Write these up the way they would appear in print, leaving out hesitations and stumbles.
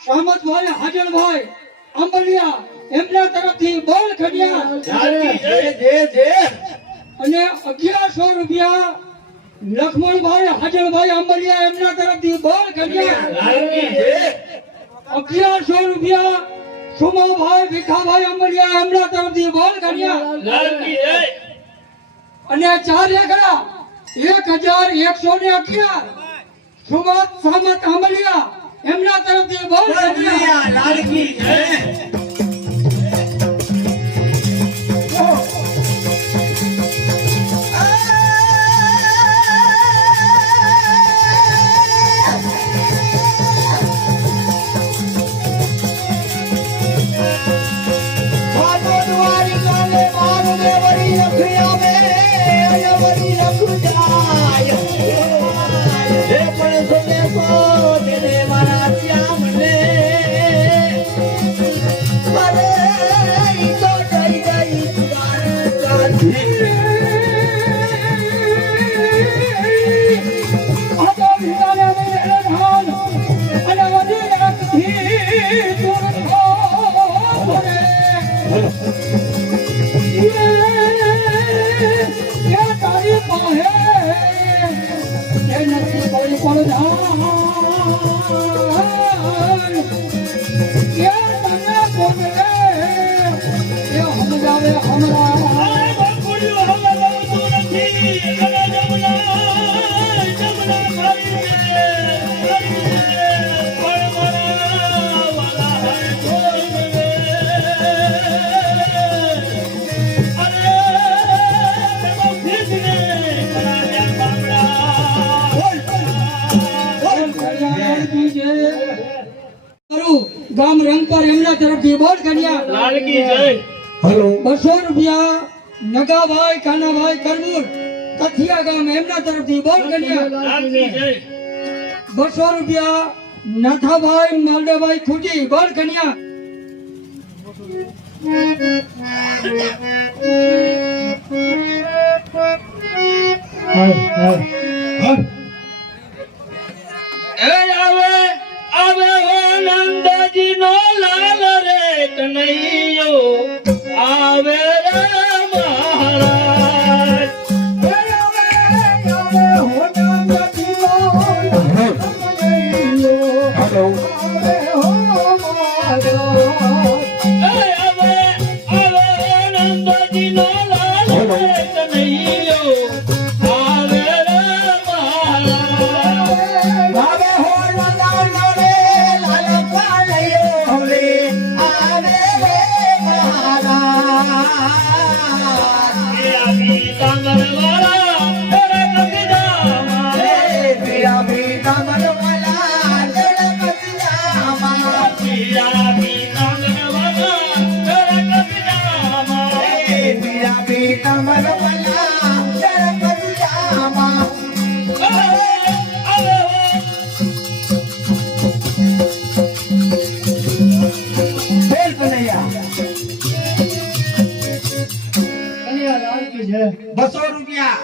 સામતભાઈ હાજરભાઈ આંબલિયા એમના તરફથી બોલ ખડિયા અને 1100 રૂપિયા લખમણભાઈ હાજરભાઈ આંબલિયા એમના તરફથી બોલ ખડિયા 1100 રૂપિયા સુમાભાઈ ભીખાભાઈ આંબલિયા એમના તરફથી બોલ ખડિયા અને 4 એકડા 1111 સુમત સામત આંબલિયા એમના તરફથી બહુ ખડિયા લાડકી જય ગામ રંગપર એમના તરફથી બોલ કન્યા લાલકી જય. હેલો 200 રૂપિયા નગાભાઈ કાનાભાઈ કરમુર કથિયા ગામ એમના તરફથી બોલ કન્યા લાલકી જય. 200 રૂપિયા નાથાભાઈ માલદેભાઈ ખુજી બોલ કન્યા એ આવે આવે હો નંદજીનો લાલ રે કનૈયો આવે રે મહારાજ. હેલો એ આવે આવે હો નંદજીનો લાલ રે કનૈયો આવે રે મહારાજ. એ આવી ડાંગરવાળા કરે કબીરામાં. પીરાવી ડાંગરવાળા કરે કબીરામાં. બસો રૂપિયા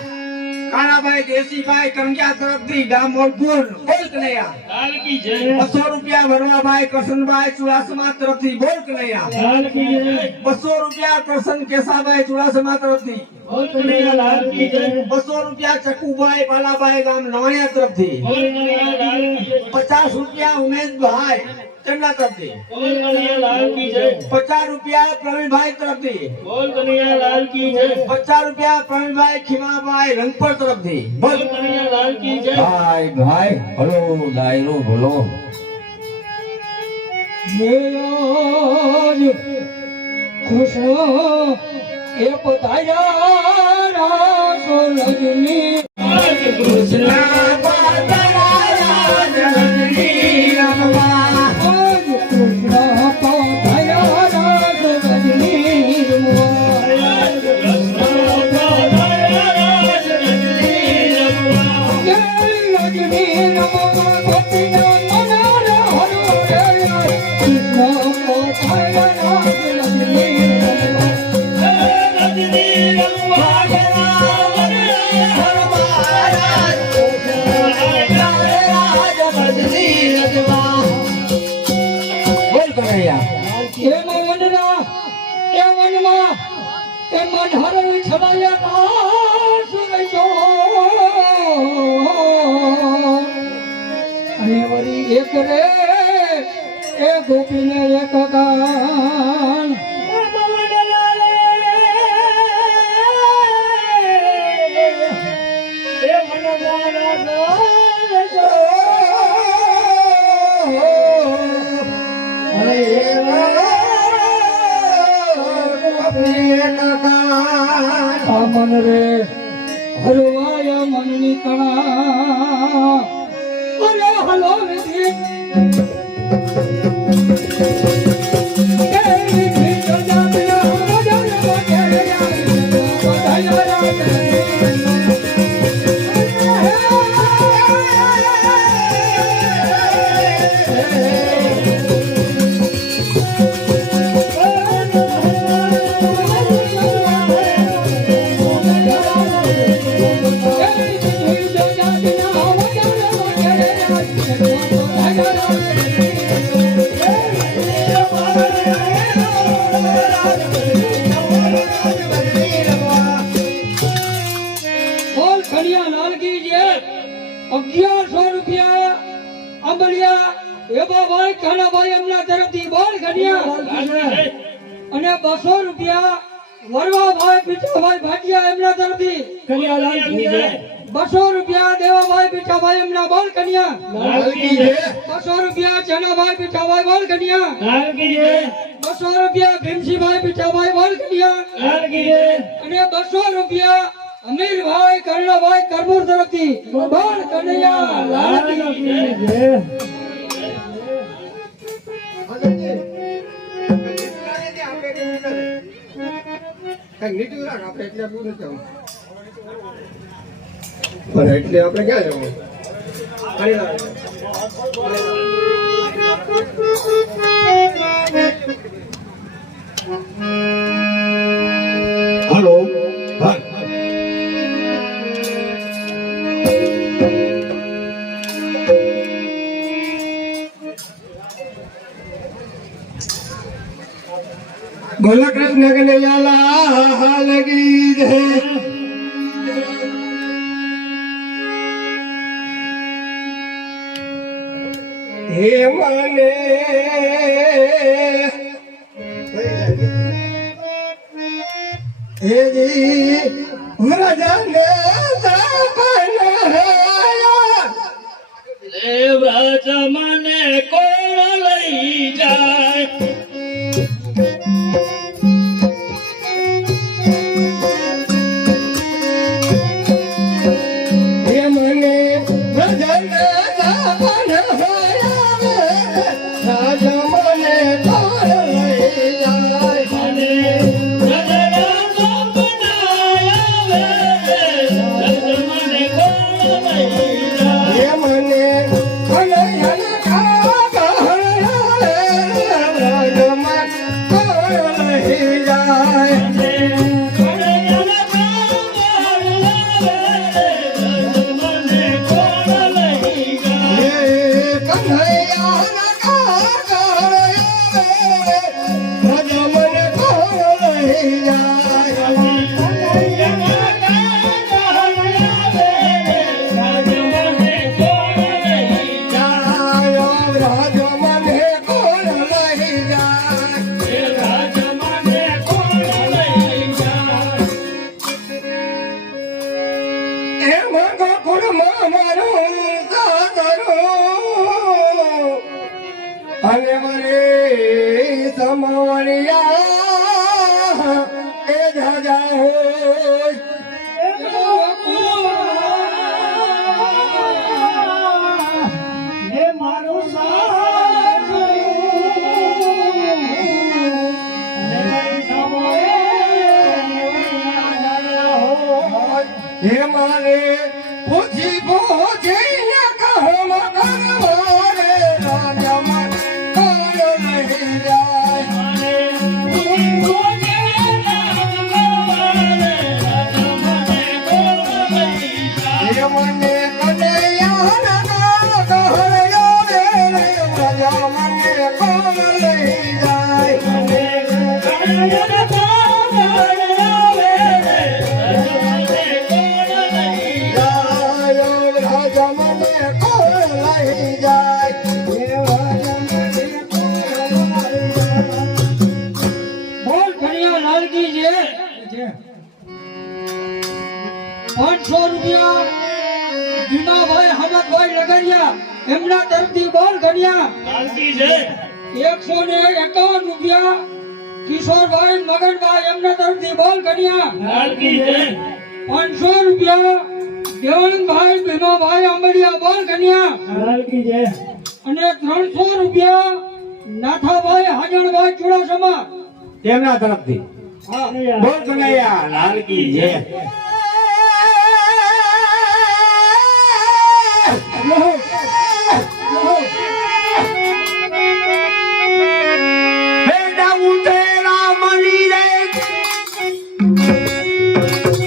કાનાભાઈ દેસીભાઈ કરંગિયા તરફથી ગામ મોરપુર બોલ કનૈયા. લાલકી જય. 200 રૂપિયા વરવાભાઈ કરશનભાઈ ચુડાસમા તરફથી બોલ કનૈયા. લાલકી જય. 200 રૂપિયા કરશન કેસાભાઈ ચુડાસમા તરફથી. બોલ કનૈયા લાલકી જય. 200 રૂપિયા ચકુભાઈ બાલાભાઈ ગામ નવાણિયા તરફથી. બોલ કનૈયા લાલકી જય. 50 રૂપિયા ઉમેશભાઈ તેમના તરફથી. બોલ કનૈયા લાલકી જય. 50 રૂપિયા પ્રવીણભાઈ તરફથી. બોલ કનૈયા લાલકી જય. 50 રૂપિયા પ્રવીણભાઈ ખીમાભાઈ રંગપર તરફથી. બોલ કનૈયા લાલકી જય. ભાઈ ભાઈ હલો દાયરો બોલો. મેરાજ કૃષ્ણ એ પધાર્યા રાસો લગ્ની કૃષ્ણ આજ કૃષ્ણ પધાર્યા રાસો લગ્ની જય લગ્ની રમવા ગોપીના મનોર હરો રે કૃષ્ણ પધાર્યા રાસો લગ્ની બોલ કનૈયા. એમાં વનના એ વનમાં એ મનહર વિછડાયા સુરજો અને વળી એક રે એ ગોપીને એક ગાન આ મન રે હરવાયા મનની કણા અરે હલો વિધિ દેવાભાઈ કાનાભાઈ એમના તરફથી બોલ ગણ્યા અને 200 રૂપિયા વરવાભાઈ પીઠાભાઈ ભાટિયા એમના તરફથી કન્યા લાલ કી જય 200 રૂપિયા દેવાભાઈ પીઠાભાઈ એમના બોલ કન્યા લાલ કી જય 200 રૂપિયા ચનાભાઈ પીઠાભાઈ બોલ કન્યા લાલ કી જય 200 રૂપિયા ભીમસીભાઈ પીઠાભાઈ બોલ કન્યા લાલ કી જય અને 200 રૂપિયા અમીરભાઈ કર્ણભાઈ કરમૂર તરફથી બોલ કન્યા લાલ કી જય. પણ એટલે આપણે ક્યાં જવું? હલો બોલો કૃષ્ણ કનૈયા લાલ કી જય. હે મને હે જી વ્રજને સપન હૈયા એ વ્રજ મને કોણ લઈ જાય હે મને વ્રજને સપન હૈયા રાજ મને કોણ લઈ જાય મને વ્રજના સપના આવે વ્રજ મને કોણ લઈ જાય હે મને કનૈયાના કાગળ રાજ મને કોણ લઈ જાય અને મને સમવણિયા એ જાજા હોય હે મારું સાથ હે મારે પૂછી પૂછીને કહમ કરવા રે રાજા મન કોણ લઈ જાય હે મને કનૈયાના કાગળ રે રાજા મને કોણ લઈ જાય રાજા મને કોણ લઈ જાય બોલ કન્યા લાલ કી જય 500 રૂપિયા ભીમાભાઈ હમદભાઈ નગરિયા એમના તરફથી બોલ કન્યા લાલ કી જય 151 રૂપિયા કિશોરભાઈ મગનભાઈ એમના તરફથી બોલ કન્યા લાલ કી જય 500 રૂપિયા દેવનભાઈ ભીમાભાઈ આંબડિયા બોલ કન્યા લાલ કી જય અને 300 રૂપિયા નાથાભાઈ હાજણભાઈ ચુડાસમા તેમના તરફથી હા બોલ કનૈયા લાલ કી જય હે ડાઉ તેરા મળી રે હે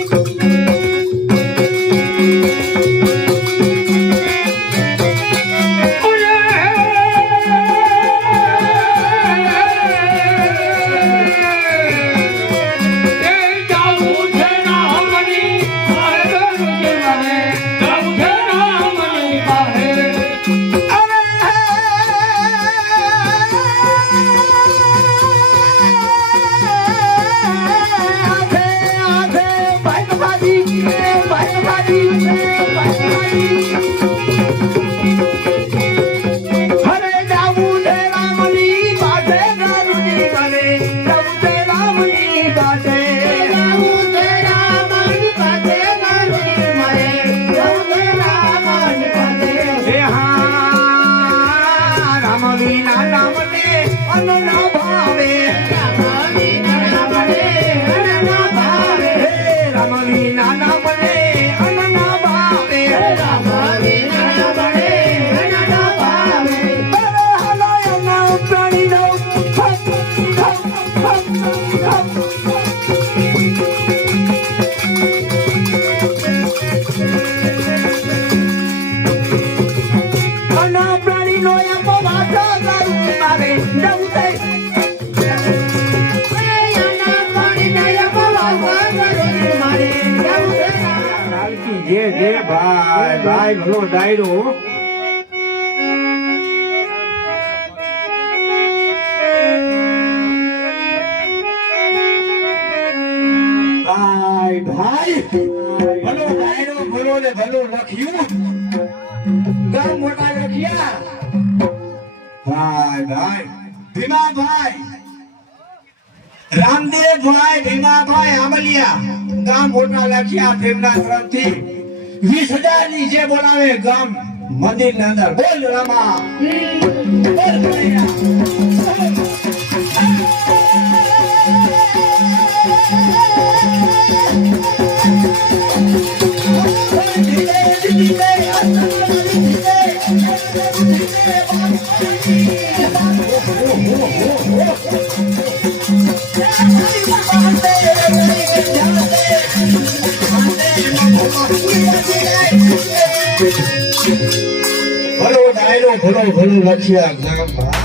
જે ભાઈ ભાઈ ભલો ડાયરો ભાઈ ભાઈ ભલો ડાયરો ભલો ને ભલો લખ્યું ગામ મોટા લખ્યા ભાઈ ભાઈ ભીમાભાઈ રામદેવભાઈ ભીમાભાઈ આંબલિયા ગામ મોટા લખ્યા તેમના તરફથી 20,000 ની જે બોલાવે ગામ મંદિર ની અંદર બોલ રામા બોલ ભૈયા ભલો ડાયરો ભલો ભલો લખ્યા ગામ